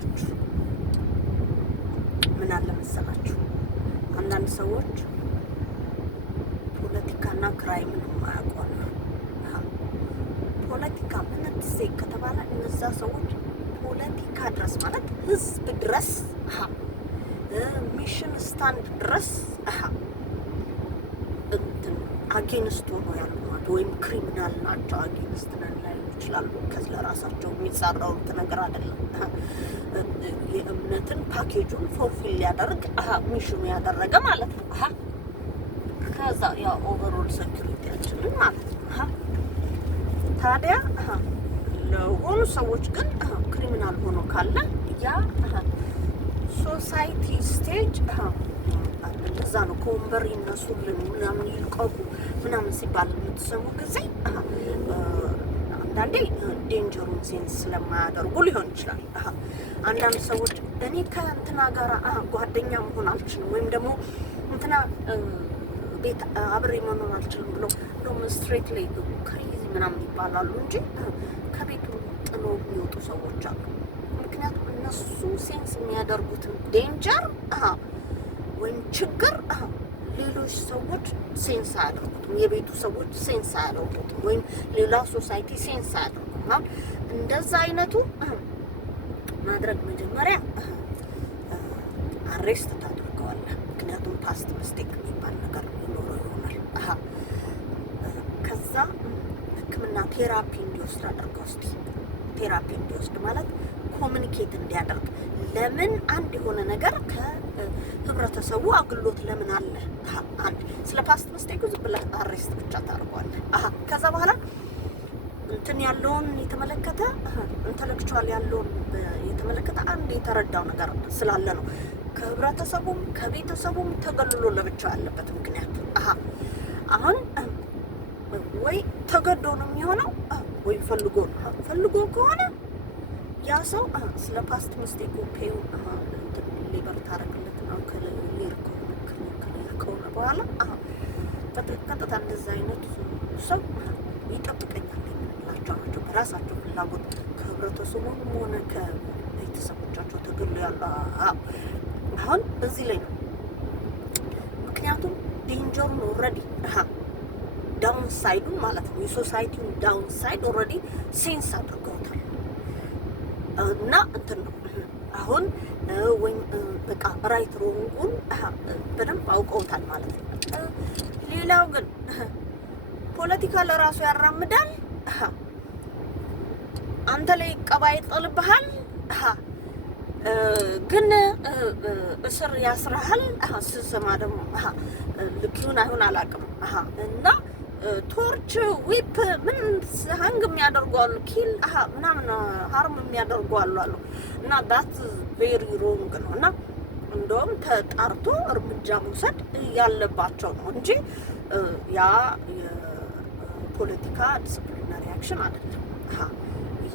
ልንገራችሁ ምን አለ መሰላችሁ አንዳንድ ሰዎች ፖለቲካና ክራይም ነው ማያውቁና ፖለቲካ ምን ትሰይ ከተባለ እነዛ ሰዎች ፖለቲካ ድረስ ማለት ህዝብ ድረስ ሚሽን ስታንድ ድረስ እንትን አጌንስት ሆኖ ያሉ ማለት ወይም ክሪሚናል ናቸው አጌንስት ነን ላይ ይችላሉ ከዚህ ለራሳቸው የሚጻረሩት ነገር አይደለም የእምነትን ፓኬጁን ፎርፊል ያደርግ ሚሽኑ ያደረገ ማለት ነው ከዛ ያ ኦቨርኦል ሴኩሪቲያችንን ማለት ነው ታዲያ ለሆኑ ሰዎች ግን ክሪሚናል ሆኖ ካለ ያ ሶሳይቲ ስቴጅ እንደዛ ነው ኮምበር ይነሱልን ምናምን ይልቀቁ ምናምን ሲባል የምትሰሙ ጊዜ አንዳንዴ ዴንጀሩን ሴንስ ስለማያደርጉ ሊሆን ይችላል አንዳንድ ሰዎች እኔ ከእንትና ጋር ጓደኛ መሆን አልችልም ወይም ደግሞ እንትና ቤት አብሬ መኖር አልችልም ብሎ እንደውም ስትሬት ላይ ክሬዚ ምናምን ይባላሉ እንጂ ከቤቱ ጥሎ የሚወጡ ሰዎች አሉ ምክንያቱም እነሱ ሴንስ የሚያደርጉትን ዴንጀር ወይም ችግር ሌሎች ሰዎች ሴንስ አያደርጉትም የቤቱ ሰዎች ሴንስ አያደርጉትም ወይም ሌላ ሶሳይቲ ሴንስ አያደርጉም እንደዛ አይነቱ ማድረግ መጀመሪያ አሬስት ታደርገዋለህ ምክንያቱም ፓስት ሚስቴክ የሚባል ነገር ይኖረው ይሆናል ከዛ ህክምና ቴራፒ እንዲወስድ አድርገው እስቲ ቴራፒ እንዲወስድ ማለት ኮሙኒኬት እንዲያደርግ ለምን አንድ የሆነ ነገር ከህብረተሰቡ አግሎት ለምን አለ አንድ ስለ ፓስት ሚስቴክ ዝም ብለህ አሬስት ብቻ ታደርገዋለህ ከዛ በኋላ እንትን ያለውን የተመለከተ ኢንተሌክቹዋል ያለውን የተመለከተ አንድ የተረዳው ነገር ስላለ ነው ከህብረተሰቡም ከቤተሰቡም ተገልሎ ለብቻው ያለበት ምክንያት አሁን ወይ ተገዶ ነው የሚሆነው ወይ ፈልጎ ከሆነ ያ ሰው ስለ ፓስት ሚስቴክ ፔው ሊበር ታረግለት ነው ከሆነ በኋላ ቀጥታ እንደዛ አይነት ሰው ይጠብቀኛል የሚላቸው ናቸው በራሳቸው ፍላጎት ከህብረተሰቡም ሆነ ከቤተሰቦቻቸው ተገሎ ያለ አሁን እዚህ ላይ ነው ምክንያቱም ዴንጀሩን ኦልሬዲ ዳውን ሳይዱን ማለት ነው የሶሳይቲውን ዳውን ሳይድ ኦልሬዲ ሴንስ አድርገውታል እና እንትን ነው አሁን ወይ በቃ ራይት ሮንጉን በደንብ አውቀውታል ማለት ነው ሌላው ግን ፖለቲካ ለራሱ ያራምዳል አንተ ላይ ቀባይ ጥልብሃል ግን እስር ያስራሃል ስሰማ ደግሞ ልክዩን አይሆን አላውቅም እና ቶርች ዊፕ ምን ሃንግ የሚያደርጓሉ ኪል ምናምን ሃርም የሚያደርጓሉ አሉ እና ዳት ቬሪ ሮንግ ነው እና እንደውም ተጣርቶ እርምጃ መውሰድ ያለባቸው ነው እንጂ ያ የፖለቲካ ዲስፕሊናሪ አክሽን አይደለም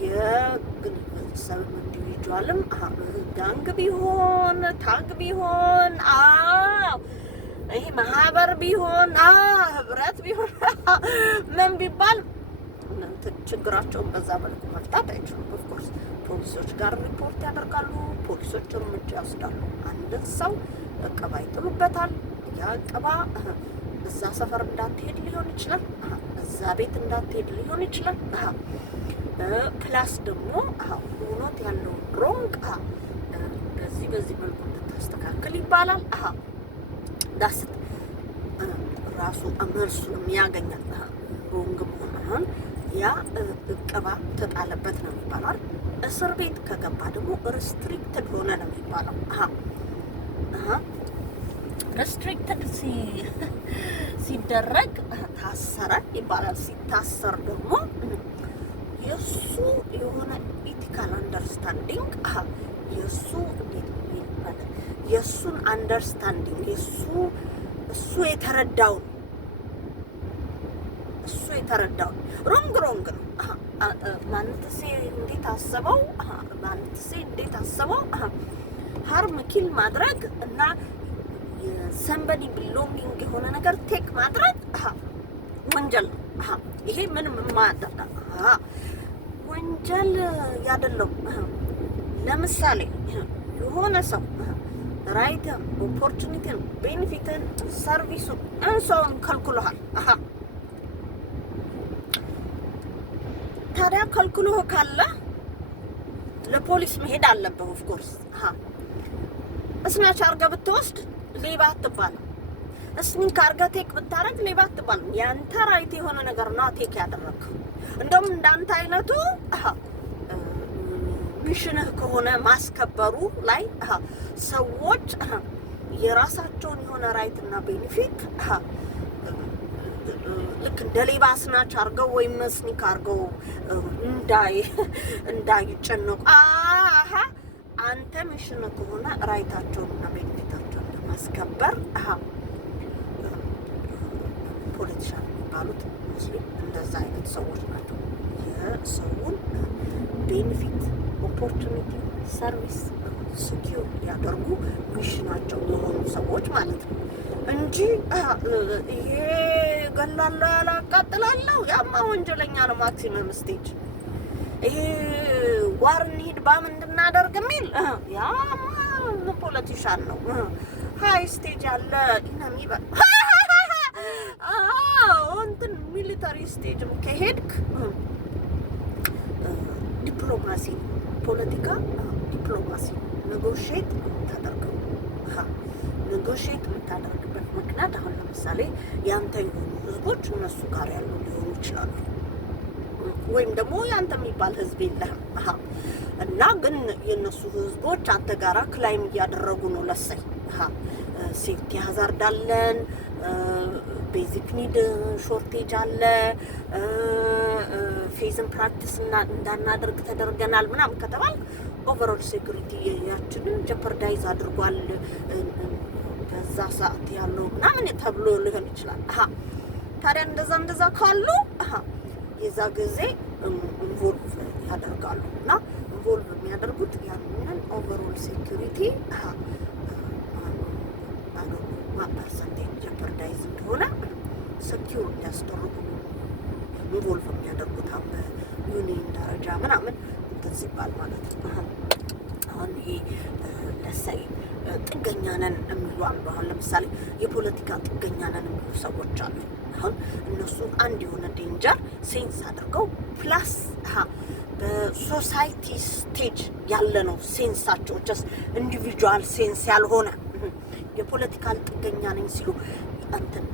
የግለሰብ ኢንዲቪጁዋልም ጋንግ ቢሆን ታግ ቢሆን ይሄ ማህበር ቢሆን ህብረት ቢሆን ምን ቢባል ችግራቸውን በዛ መልኩ መፍታት አይችሉም ኦፍኮርስ ፖሊሶች ጋር ሪፖርት ያደርጋሉ ፖሊሶች እርምጃ ይወስዳሉ አንድን ሰው እቀባ ይጥሉበታል ያ እቀባ እዛ ሰፈር እንዳትሄድ ሊሆን ይችላል እዛ ቤት እንዳትሄድ ሊሆን ይችላል ፕላስ ደግሞ ሆኖት ያለው ሮንግ በዚህ መልኩ እንድታስተካክል ይባላል ዳስ ራሱ መልሱን ያገኛል ሮንግ መሆኑን ያ እቀባ ተጣለበት ነው የሚባለው እስር ቤት ከገባ ደግሞ ሪስትሪክትድ ሆነ ነው የሚባለው ሪስትሪክትድ ሲደረግ ታሰረ ይባላል ሲታሰር ደግሞ የሱ የሆነ ኢቲካል አንደርስታንዲንግ የሱ እንዴት ይባላል የሱን አንደርስታንዲንግ እሱ የተረዳው ሮንግ ነው ማንተሴ እንዴት አሰበው ሃርም ኪል ማድረግ እና የሰምበዲ ቢሎንጊንግ የሆነ ነገር ቴክ ማድረግ ወንጀል ነው ይሄ ምንም ማያደርጋ ወንጀል ያደለው ለምሳሌ የሆነ ሰው ራይትን፣ ኦፖርቹኒቲን፣ ቤኔፊትን፣ ሰርቪሱን እንሰውን ከልክሎሃል። ታዲያ ከልክሎህ ካለ ለፖሊስ መሄድ አለብህ። ኦፍ ኮርስ እስናች አርገህ ብትወስድ ሌባ አትባልም። እስኒክ አርገህ ቴክ ብታረግ ሌባ አትባልም። ያንተ ራይት የሆነ ነገር ነው ቴክ ያደረግህ። እንደውም እንዳንተ አይነቱ ሚሽንህ ከሆነ ማስከበሩ ላይ ሰዎች የራሳቸውን የሆነ ራይት እና ቤኔፊት ልክ እንደ ሌባ ስናች አርገው ወይም መስኒክ አርገው እንዳይጨነቁ አንተ ሚሽን ከሆነ ራይታቸውን እና ቤኔፊታቸውን ለማስከበር ፖለቲሻን የሚባሉት ሙስሊም እንደዛ አይነት ሰዎች ናቸው። የሰውን ቤኔፊት፣ ኦፖርቹኒቲ፣ ሰርቪስ ስኪዩር ያደርጉ ሚሽናቸው የሆኑ ሰዎች ማለት ነው እንጂ ይሄ ገላለሁ ያላቃጥላለሁ ያማ ወንጀለኛ ነው። ማክሲመም ስቴጅ ይሄ ዋር እንሂድ ባም እንድናደርግ የሚል ያማ ፖለቲሻን ነው። ሃይ ስቴጅ ያለ ኢነሚ እንትን ሚሊታሪ ስቴጅ ከሄድክ ዲፕሎማሲ ፖለቲካ ዲፕሎማሲ ኔጎሽዬት ታደርገው ኔጎሽዬት የምታደርግበት ምክንያት አሁን ለምሳሌ ያንተ የሆኑ ህዝቦች እነሱ ጋር ያሉ ሊሆኑ ይችላሉ፣ ወይም ደግሞ ያንተ የሚባል ህዝብ የለህም እና ግን የነሱ ህዝቦች አንተ ጋራ ክላይም እያደረጉ ነው። ለሰይ ሴፍቲ ሃዛርድ አለን፣ ቤዚክ ኒድ ሾርቴጅ አለ፣ ፌዝን ፕራክቲስ እንዳናደርግ ተደርገናል ምናምን ከተባል ኦቨርኦል ሴኩሪቲ ያችንን ጀፐርዳይዝ አድርጓል በዛ ሰዓት ያለው ምናምን ተብሎ ሊሆን ይችላል። ታዲያ እንደዛ ካሉ የዛ ጊዜ ኢንቮልቭ ያደርጋሉ እና ኢንቮልቭ የሚያደርጉት ያንን ኦቨርኦል ሴኩሪቲ ፐርሰንቴጅ ጀፐርዳይዝ እንደሆነ ሰኪዩር እንዲያስደርጉ ኢንቮልቭ የሚያደርጉት በዩኒየን ደረጃ ምናምን እንትን ሲባል ማለት ነው። አሁን ይሄ ለሳይ ጥገኛ ነን የሚሉ አሉ። አሁን ለምሳሌ የፖለቲካ ጥገኛ ነን የሚሉ ሰዎች አሉ። አሁን እነሱ አንድ የሆነ ዴንጀር ሴንስ አድርገው ፕላስ በሶሳይቲ ስቴጅ ያለ ነው ሴንሳቸው ጀስት ኢንዲቪጁዋል ሴንስ ያልሆነ የፖለቲካል ጥገኛ ነኝ ሲሉ እንትን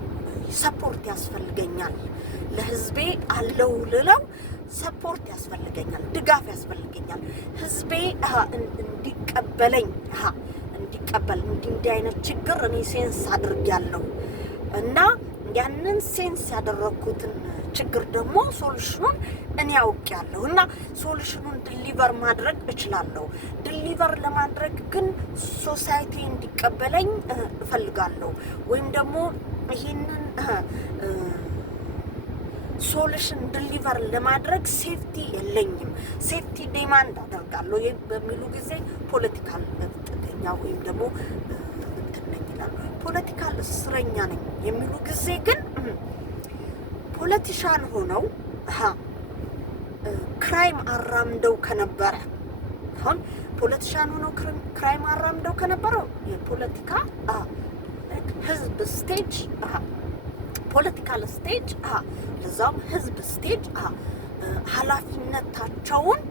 ሰፖርት ያስፈልገኛል፣ ለህዝቤ አለው ልለው ሰፖርት ያስፈልገኛል፣ ድጋፍ ያስፈልገኛል፣ ህዝቤ እንዲቀበለኝ እንዲቀበል እንዲህ አይነት ችግር እኔ ሴንስ አድርጌያለሁ እና ያንን ሴንስ ያደረኩትን ችግር ደግሞ ሶሉሽኑን እኔ አውቄያለሁ እና ሶሉሽኑን ዲሊቨር ማድረግ እችላለሁ። ዲሊቨር ለማድረግ ግን ሶሳይቲ እንዲቀበለኝ እፈልጋለሁ ወይም ደግሞ ይሄንን ሶሉሽን ዲሊቨር ለማድረግ ሴፍቲ የለኝም፣ ሴፍቲ ዲማንድ አደርጋለሁ በሚሉ ጊዜ ፖለቲካል ጥገኛ ወይም ደግሞ እንትን ነኝ ይላሉ። ፖለቲካል እስረኛ ነኝ የሚሉ ጊዜ ግን ፖለቲሻን ሆነው ክራይም አራምደው ከነበረ አሁን ፖለቲሻን ሆነው ክራይም አራምደው ከነበረው የፖለቲካ ህዝብ ስቴጅ ፖለቲካል ስቴጅ ለዛም ህዝብ ስቴጅ ኃላፊነታቸውን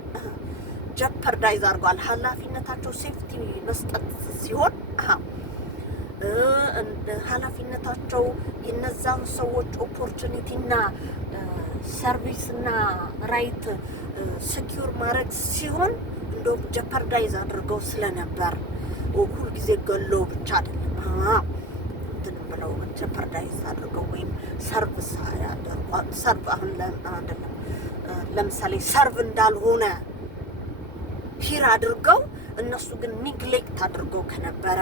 ጀፐርዳይዝ አድርጓል። ኃላፊነታቸው ሴፍቲ መስጠት ሲሆን ኃላፊነታቸው የነዛን ሰዎች ኦፖርቹኒቲና ሰርቪስና ራይት ሴኪዩር ማድረግ ሲሆን እንደውም ጀፐርዳይዝ አድርገው ስለነበር ሁልጊዜ ገለው ብቻ አይደለም እንትን ብለው ጀፐርዳይዝ አድርገው ወይም ሰርቪስ ያደርጓል። ሰርቭ አሁን አይደለም ለምሳሌ ሰርቭ እንዳልሆነ ሂር አድርገው እነሱ ግን ኒግሌክት አድርገው ከነበረ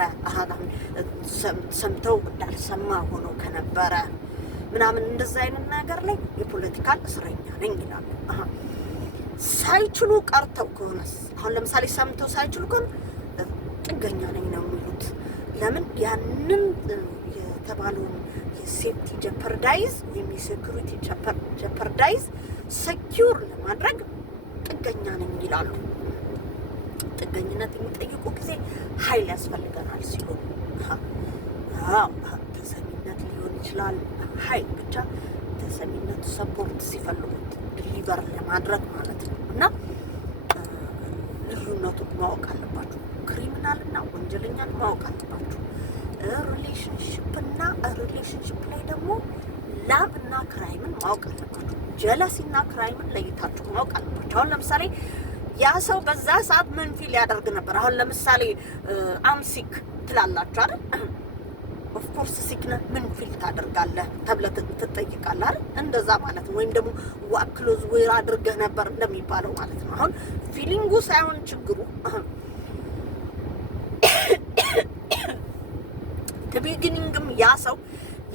ሰምተው እንዳልሰማ ሆነው ከነበረ ምናምን እንደዛ አይነት ነገር ላይ የፖለቲካል እስረኛ ነኝ ይላሉ። ሳይችሉ ቀርተው ከሆነስ አሁን ለምሳሌ ሰምተው ሳይችሉ ከሆነ ጥገኛ ነኝ ነው የሚሉት። ለምን ያንን የተባለውን የሴፍቲ ጀፐርዳይዝ ወይም የሴኩሪቲ ጀፐርዳይዝ ሴኪዩር ለማድረግ ጥገኛ ነኝ ይላሉ። ጥገኝነት የሚጠይቁ ጊዜ ኃይል ያስፈልገናል ሲሉ ተሰሚነት ሊሆን ይችላል። ኃይል ብቻ ተሰሚነቱ ሰፖርት ሲፈልጉት ዲሊቨር ለማድረግ ማለት ነው። እና ልዩነቱን ማወቅ አለባችሁ። ክሪሚናል እና ወንጀለኛን ማወቅ አለባችሁ። ሪሌሽንሽፕ ላይ ደግሞ ላቭ እና ክራይምን ማወቅ አለባችሁ። ጀለሲ እና ክራይምን ለይታችሁ ማወቅ አለባችሁ። አሁን ለምሳሌ ያ ሰው በዛ ሰዓት ምን ፊል ያደርግ ነበር? አሁን ለምሳሌ አምሲክ ትላላችሁ አይደል? ኦፍኮርስ ሲክ ነህ፣ ምን ፊል ታደርጋለህ ተብለህ ትጠይቃለህ አይደል? እንደዛ ማለት ነው። ወይም ደግሞ ዋክሎዝ ዌር አድርገህ ነበር እንደሚባለው ማለት ነው። አሁን ፊሊንጉ ሳይሆን ችግሩ ቢጊኒንግም ያ ሰው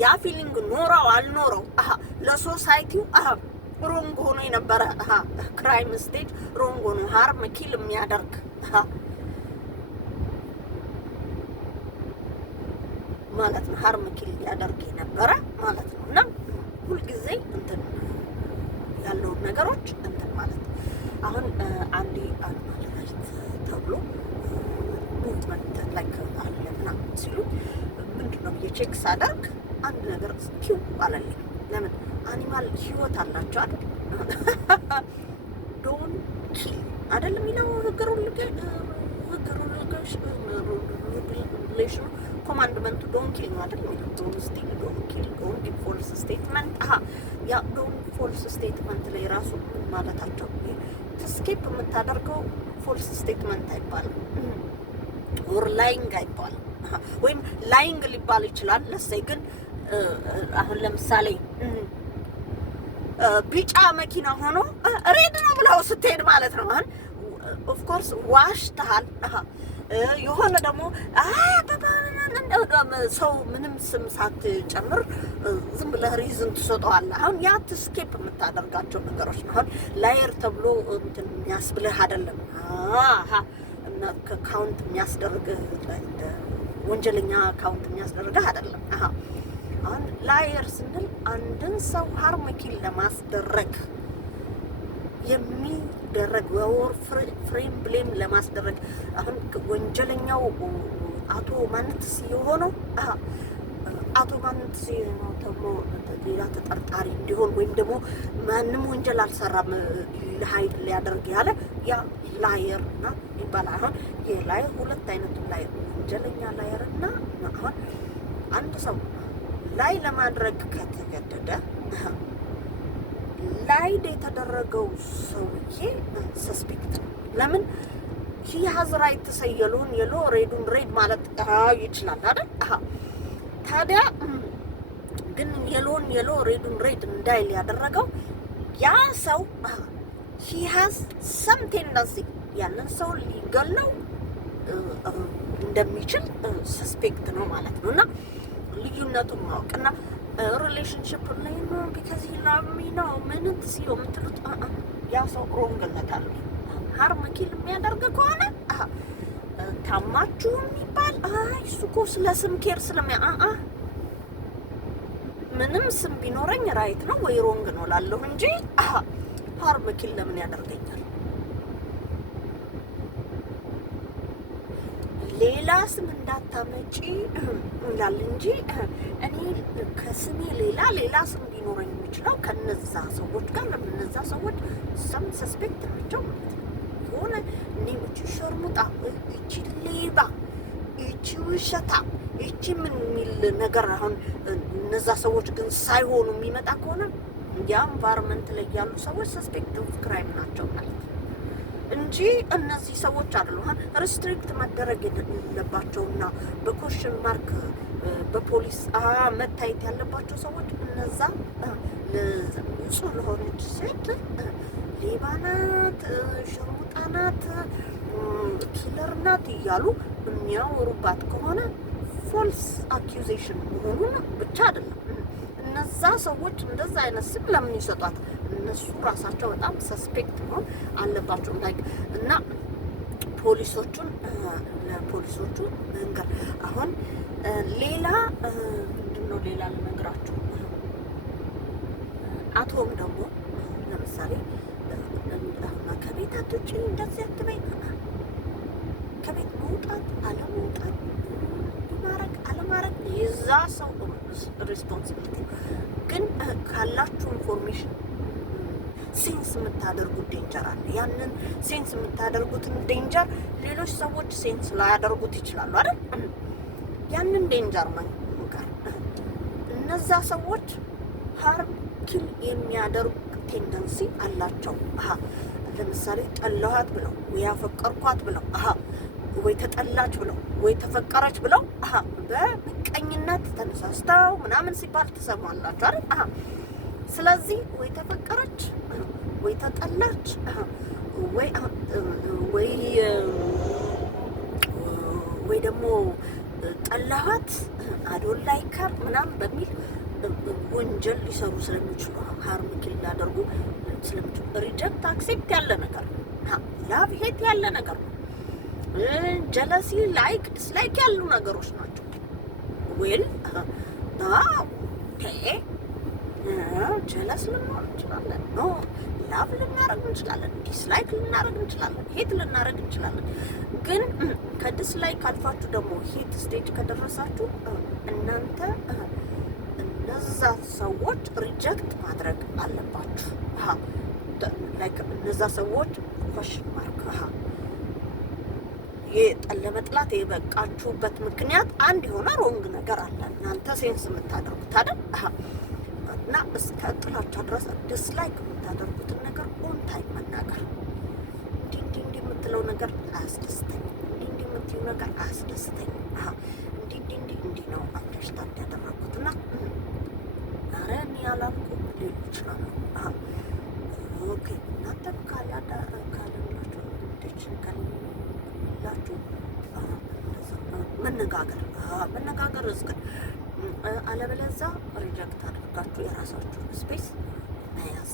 ያ ፊሊንግ ኖረው አልኖረው ለሶሳይቲው ሮንግ ሆኖ የነበረ ክራይም ስቴጅ ሮንግ ሆኖ ሃርም ኪል የሚያደርግ ማለት ነው። ሃርም ኪል ያደርግ የነበረ ማለት ነው። እና ሁልጊዜ እንትን ያለውን ነገሮች እንትን ማለት ነው። አሁን አንዴ አኒማል ራይት ተብሎ ሙቭመንት ላይክ አለ ምናምን ሲሉ ምንድነው የቼክ ሳደርግ አንድ ነገር ኪው አላለኝ። ለምን አኒማል ህይወት አላቸው አይደል? ዶን ኪል አይደል የሚለው ሬጉሌሽኑ ኮማንድመንቱ ዶን ኪል ነው አይደል የሚለው። ዶን ስቲል፣ ዶን ኪል፣ ዶን ጊቭ ፎልስ ስቴትመንት። ያ ዶን ፎልስ ስቴትመንት ላይ ራሱ ማለታቸው ስኬፕ የምታደርገው ፎልስ ስቴትመንት አይባልም፣ ኦር ላይንግ አይባልም። ወይም ላይንግ ሊባል ይችላል። ለሰይ ግን አሁን ለምሳሌ ቢጫ መኪና ሆኖ ሬድ ነው ብለው ስትሄድ ማለት ነው። አሁን ኦፍ ኮርስ ዋሽተሃል። የሆነ ደግሞ ሰው ምንም ስም ሳትጨምር ዝም ብለህ ሪዝን ትሰጠዋለህ። አሁን ያ ስኬፕ የምታደርጋቸው ነገሮች ነው። አሁን ላየር ተብሎ እንትን የሚያስብልህ አይደለም። እና ካውንት የሚያስደርግህ ወንጀለኛ ካውንት የሚያስደርግህ አይደለም። አሁን ላየር ስንል አንድን ሰው ሃርም ኪል ለማስደረግ የሚደረግ ወር ፍሬም ብሌም ለማስደረግ አሁን ወንጀለኛው አቶ ማንትስ የሆነው አቶ ማንትስ ነው ተብሎ ሌላ ተጠርጣሪ እንዲሆን ወይም ደግሞ ማንም ወንጀል አልሰራም ለሀይል ሊያደርግ ያለ ያ ላየር እና ይባላል። አሁን የላየር ሁለት አይነት ላየር፣ ወንጀለኛ ላየር እና አሁን አንድ ሰው ላይ ለማድረግ ከተገደደ ላይድ የተደረገው ሰውዬ ሰስፔክት ነው። ለምን ሂ ሃዝ ራይት ተሰየሉን የሎ ሬዱን ሬድ ማለት ይችላል አይደል? ታዲያ ግን የሎን የሎ ሬዱን ሬድ እንዳይል ያደረገው ያ ሰው ሂ ሃዝ ሰም ቴንደንሲ ያንን ሰው ሊገለው እንደሚችል ሰስፔክት ነው ማለት ነው። እና ልዩነቱን ማወቅና ሪሌሽንሽፕ ላይ ነው ቢካዝ ሂ ላቭ ሚ ነው ምንም ሲለው የምትሉት ያ ሰው ሮንግነት አለ። ሃርም ኪል የሚያደርግ ከሆነ ታማችሁ የሚባል እሱ እኮ ስለ ስም ኬር ስለሚያ ምንም ስም ቢኖረኝ ራይት ነው ወይ ሮንግ ነው ላለሁ እንጂ ሃርም ኪል ለምን ያደርገኛል? ሌላ ስም እንዳታመጪ ይላል እንጂ እኔ ከስሜ ሌላ ስም ሊኖረኝ የሚችለው ከነዛ ሰዎች ጋር ለምን እነዛ ሰዎች ሰም ሰስፔክት ናቸው ማለት ነው። የሆነ እኔ እቺ ሸርሙጣ፣ እቺ ሌባ፣ እቺ ውሸታ፣ እቺ ምን የሚል ነገር አሁን እነዛ ሰዎች ግን ሳይሆኑ የሚመጣ ከሆነ ያ ኢንቫይሮንመንት ላይ ያሉ ሰዎች ሰስፔክት ኦፍ ክራይም ናቸው ማለት ነው እንጂ እነዚህ ሰዎች አይደሉም። ሪስትሪክት መደረግ የሌለባቸውና በኮሽን ማርክ በፖሊስ መታየት ያለባቸው ሰዎች እነዛ ንጹህ ለሆነች ሴት ሌባ ናት፣ ሸርሙጣ ናት፣ ኪለር ናት እያሉ የሚያወሩባት ከሆነ ፎልስ አኪዩዜሽን መሆኑን ብቻ አይደለም። እነዛ ሰዎች እንደዛ አይነት ስም ለምን ይሰጧት? እነሱ ራሳቸው በጣም ሰስፔክት መሆን አለባቸው። ላይክ እና ፖሊሶቹን ለፖሊሶቹ መንገር አሁን ሌላ ምንድነው ሌላ ልነግራችሁ። አቶም ደግሞ ለምሳሌ ከቤት አትውጪ እንደዚህ አትበይ ከቤት መውጣት አለመውጣት ማድረግ አለማድረግ የዛ ሰው ሪስፖንሲቢሊቲ። ግን ካላችሁ ኢንፎርሜሽን ሴንስ የምታደርጉት ዴንጀር አለ። ያንን ሴንስ የምታደርጉትን ዴንጀር ሌሎች ሰዎች ሴንስ ላያደርጉት ይችላሉ አይደል? ያንን ዴንጀር መንገር እነዛ ሰዎች ሃርም ኪል የሚያደርጉ ቴንደንሲ አላቸው። ለምሳሌ ጠላኋት ብለው ወይ ያፈቀርኳት ብለው ወይ ተጠላች ብለው ወይ ተፈቀረች ብለው በምቀኝነት ተነሳስተው ምናምን ሲባል ትሰማላችሁ አይደል? ስለዚህ ወይ ተፈቀረች ወይ ተጠላች ወይ ደግሞ ጠላኋት አዶን ላይከር ምናምን በሚል ወንጀል ሊሰሩ ስለሚችሉ ሃርም ኪል ሊያደርጉ ስለሚችሉ ሪጀክት አክሴፕት ያለ ነገር ነው። ላቭ ሄት ያለ ነገር ነው። ጀለሲ ላይክ ዲስላይክ ያሉ ነገሮች ናቸው። ዌል ጀለስ ልንሆን እንችላለን፣ ላቭ ልናረግ እንችላለን፣ ዲስላይክ ልናረግ እንችላለን፣ ሄት ልናረግ እንችላለን። ግን ከዲስላይክ አልፋችሁ ደግሞ ሄት ስቴጅ ከደረሳችሁ እናንተ እነዛ ሰዎች ሪጀክት ማድረግ አለባችሁ። እነዛ ሰዎች ኮሽን ማርክ ለመጥላት የበቃችሁበት ምክንያት አንድ የሆነ ሮንግ ነገር አለ እናንተ ሴንስ የምታደርጉት አይደል? እና እስከ ጥላቻ ድረስ ዲስላይክ የምታደርጉትን ነገር ኦን ታይም መናገር። እንዲህ የምትለው ነገር አያስደስተኝም፣ እንዲህ የምትለው ነገር አያስደስተኝም፣ እንዲህ ነው አንደርስታንድ ያደረጉት እና ኧረ እኔ ያላልኩም ሊሉ ይችላሉ። ኦኬ እናንተ ካለላችሁ ልጆችን ካላችሁ መነጋገር እስከ አለበለዚያ ሪጀክት አድርጋችሁ የራሳችሁን ስፔስ መያዝ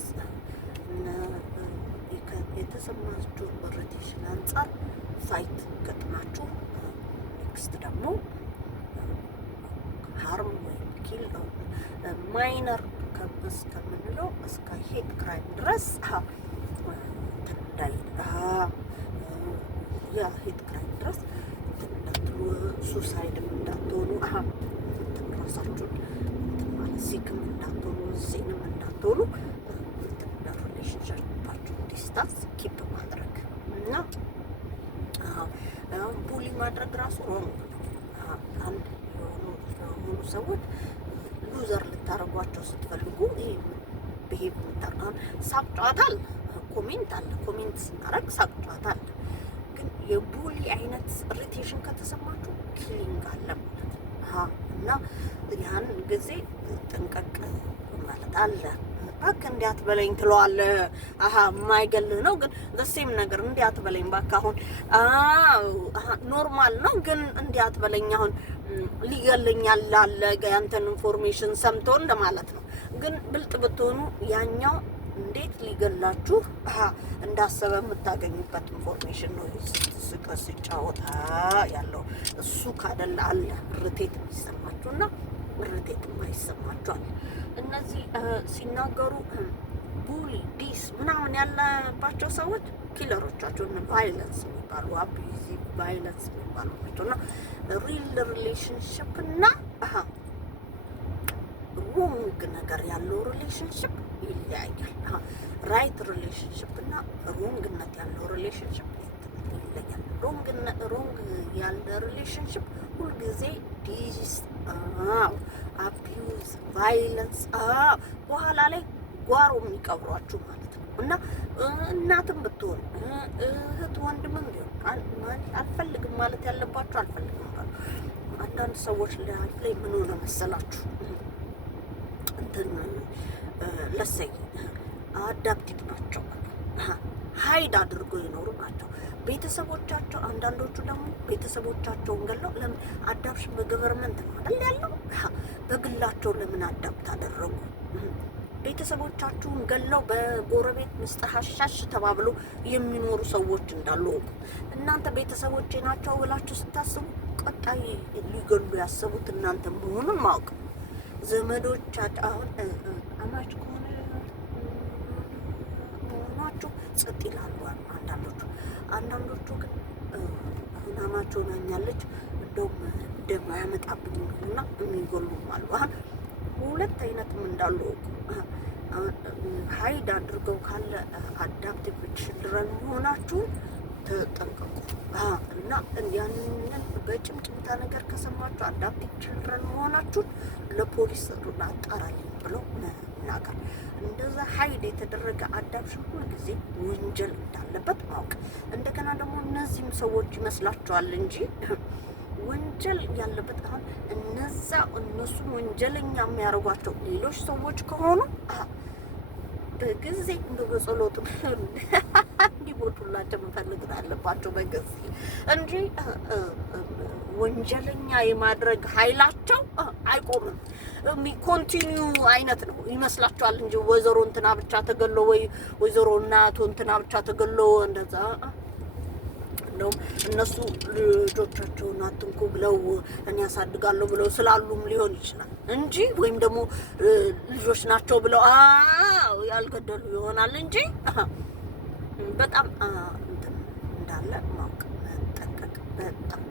የተሰማችሁ ሪቴሽን አንጻር ፋይት ገጥማችሁ ኔክስት ደግሞ ሃርም ወይም ኪል ማይነር ከብስ ከምንለው እስከ ሄት ክራይም ድረስ ያ ሄት ክራይም ድረስ እንዳትሉ ሱሳይድም እንዳትሆኑ ራሳችሁን ማለት ሲክም እንዳትሆኑ ዜንም እንዳትሆኑ ሪሌሽንሽፓችሁ ዲስታንስ ኪፕ ማድረግ እና ቡሊ ማድረግ ራሱ ሮንግ ነው። አንድ የሆኑ ሰዎች ሉዘር ልታደርጓቸው ስትፈልጉ ይሄ ብሄቭ የምታደርገው ሳቅ ጨዋታ አለ፣ ኮሜንት አለ። ኮሜንት ስናደርግ ሳቅ ጨዋታ አለ። ግን የቡሊ አይነት ኢሪቴሽን ከተሰማችሁ ኪሊንግ አለ ማለት ነው። እና ያን ጊዜ ጥንቀቅ ማለት አለ። እባክህ እንዲያት በለኝ ትለዋለህ። የማይገልህ ነው ግን ዘሴም ነገር እንዲያት በለኝ እባክህ አሁን ኖርማል ነው ግን እንዲያት በለኝ አሁን ሊገለኛል ላለ ያንተን ኢንፎርሜሽን ሰምቶ እንደማለት ነው። ግን ብልጥ ብትሆኑ ያኛው እንዴት ሊገላችሁ እንዳሰበ የምታገኙበት ኢንፎርሜሽን ነው። ስቀስ ሲጫወት ያለው እሱ ካደለ አለ ርቴት የሚሰማችሁና ርቴት የማይሰማችኋል። እነዚህ ሲናገሩ ቡሊ ዲስ ምናምን ያለባቸው ሰዎች ኪለሮቻቸውን ቫይለንስ የሚባሉ አቢዩዚቭ ቫይለንስ የሚባሉ ናቸው። እና ሪል ሪሌሽንሽፕ እና ሮንግ ነገር ያለው ሪሌሽንሽፕ ይለያያል። ራይት ሪሌሽንሽፕ እና ሮንግነት ያለው ሪሌሽንሽፕ ይለያል። ሮንግ ያለ ሪሌሽንሽፕ ሁልጊዜ ዲስ አቢዩዝ ቫይለንስ በኋላ ላይ ጓሮ የሚቀብሯችሁ ማለት ነው። እና እናትም ብትሆን እህት ወንድምም ቢሆን አልፈልግም ማለት ያለባችሁ አልፈልግም ማለት። አንዳንድ ሰዎች ላይ ምን ሆነ መሰላችሁ እንትን ለሰይ አዳፕቲቭ ናቸው፣ ሀይድ አድርገው የኖሩ ናቸው ቤተሰቦቻቸው። አንዳንዶቹ ደግሞ ቤተሰቦቻቸውን ገለው ለምን አዳፕሽን በገቨርመንት ነው አይደል ያለው፣ በግላቸው ለምን አዳፕት አደረጉ? ቤተሰቦቻችሁን ገለው በጎረቤት ምስጢር ሀሻሽ ተባብሎ የሚኖሩ ሰዎች እንዳሉ እናንተ ቤተሰቦቼ ናቸው ብላችሁ ስታስቡ ቀጣይ ሊገሉ ያሰቡት እናንተ መሆኑን ማወቅ። ዘመዶቻችሁ አሁን አማች ከሆነ መሆናችሁ ጸጥ ይላሉ አንዳንዶቹ ግን አማቾ ናኛለች እንደውም ደም ያመጣብኝና የሚጎሉም አሉ። አሁን ሁለት አይነትም እንዳሉ ሀይድ አድርገው ካለ አዳፕቲቭ ችልድረን መሆናችሁን ተጠንቀቁ። እና ያንን በጭምጭምታ ነገር ከሰማችሁ አዳፕቲቭ ችልድረን መሆናችሁን ለፖሊስ አጣራልኝ ብለው መናገር። እንደዛ ሀይድ የተደረገ አዳፕሽን ሁሉ ጊዜ ወንጀል እንዳለበት ማወቅ። እንደገና ደግሞ እነዚህም ሰዎች ይመስላችኋል እንጂ ወንጀል ያለበት አሁን እነሱን ወንጀለኛ የሚያደርጓቸው ሌሎች ሰዎች ከሆኑ በጊዜ እንደ በጸሎት እንዲሞቱላቸው መፈልግ አለባቸው በጊዜ እንጂ ወንጀለኛ የማድረግ ኃይላቸው አይቆምም። ኮንቲኒዩ አይነት ነው ይመስላችኋል እንጂ ወይዘሮ እንትና ብቻ ተገሎ ወይ ወይዘሮ እናቱ እንትና ብቻ ተገሎ እንደዛ ነው። እነሱ ልጆቻቸውን አትንኩ ብለው እኔ ያሳድጋለሁ ብለው ስላሉም ሊሆን ይችላል እንጂ ወይም ደግሞ ልጆች ናቸው ብለው ያልገደሉ ይሆናል እንጂ በጣም እንዳለ ማወቅ መጠንቀቅ በጣም